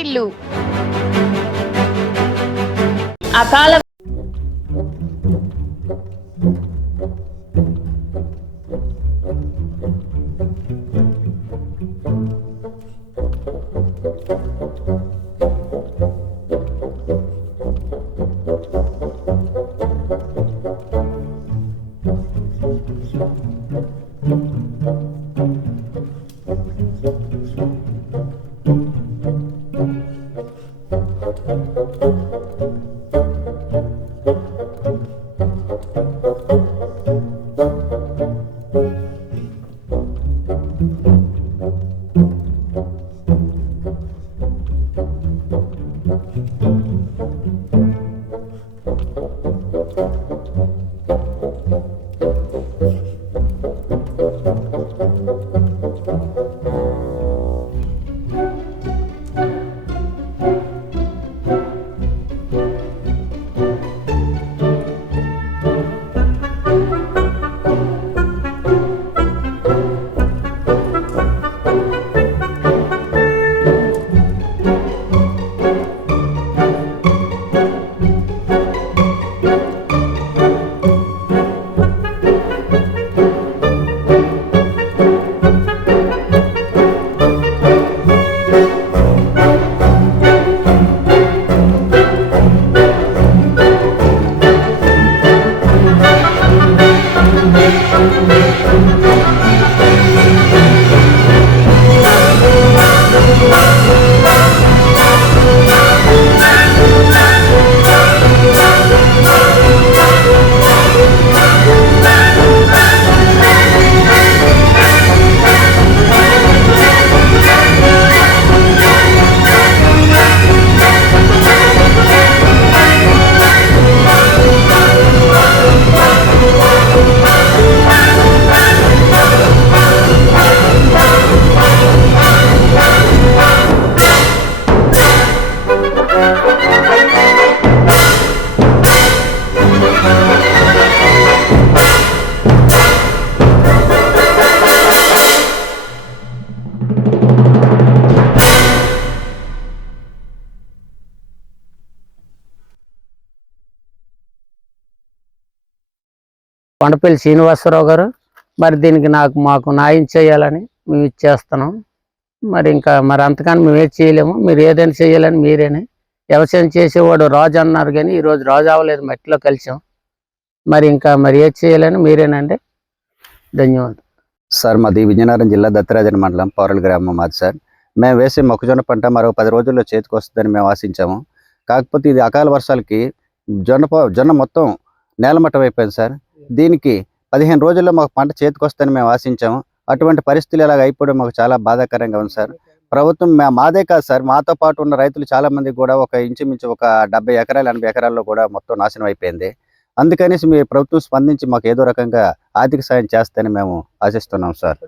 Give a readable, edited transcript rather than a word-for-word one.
వాకిళ్ళు అకాల కొండపల్లి శ్రీనివాసరావు గారు మరి దీనికి మాకు న్యాయం చేయాలని మేము ఇచ్చేస్తున్నాం. మరి అంతకని మేము ఏది చేయలేము. మీరు ఏదైనా చేయాలని మీరేనే. వ్యవసాయం చేసేవాడు రాజు అన్నారు కానీ ఈరోజు రాజు అవ్వలేదు, మట్టిలో కలిసాం. మరి ఏది చేయాలని మీరేనండి. ధన్యవాదాలు సార్. మాది విజయనగరం జిల్లా దత్తరాజన్ మండలం పౌరల గ్రామం మాది సార్. మేము వేసే మొక్కజొన్న పంట మరో 10 రోజుల్లో చేతికి వస్తుందని మేము ఆశించాము. కాకపోతే ఇది అకాల వర్షాలకి జొన్న మొత్తం నేలమట్టం అయిపోయింది సార్. దీనికి 15 రోజుల్లో మాకు పంట చేతికి వస్తుందని మేము ఆశించాము. అటువంటి పరిస్థితులు ఇలాగ అయిపోవడం మాకు చాలా బాధాకరంగా ఉంది సార్. ప్రభుత్వం మాదే కాదు సార్, మాతో పాటు ఉన్న రైతులు చాలా మంది కూడా ఇంచుమించు 70 ఎకరాలు 80 ఎకరాల్లో కూడా మొత్తం నాశనం అయిపోయింది. అందుకనేసి మీ ప్రభుత్వం స్పందించి మాకు ఏదో రకంగా ఆర్థిక సాయం చేస్తారని మేము ఆశిస్తున్నాం సార్.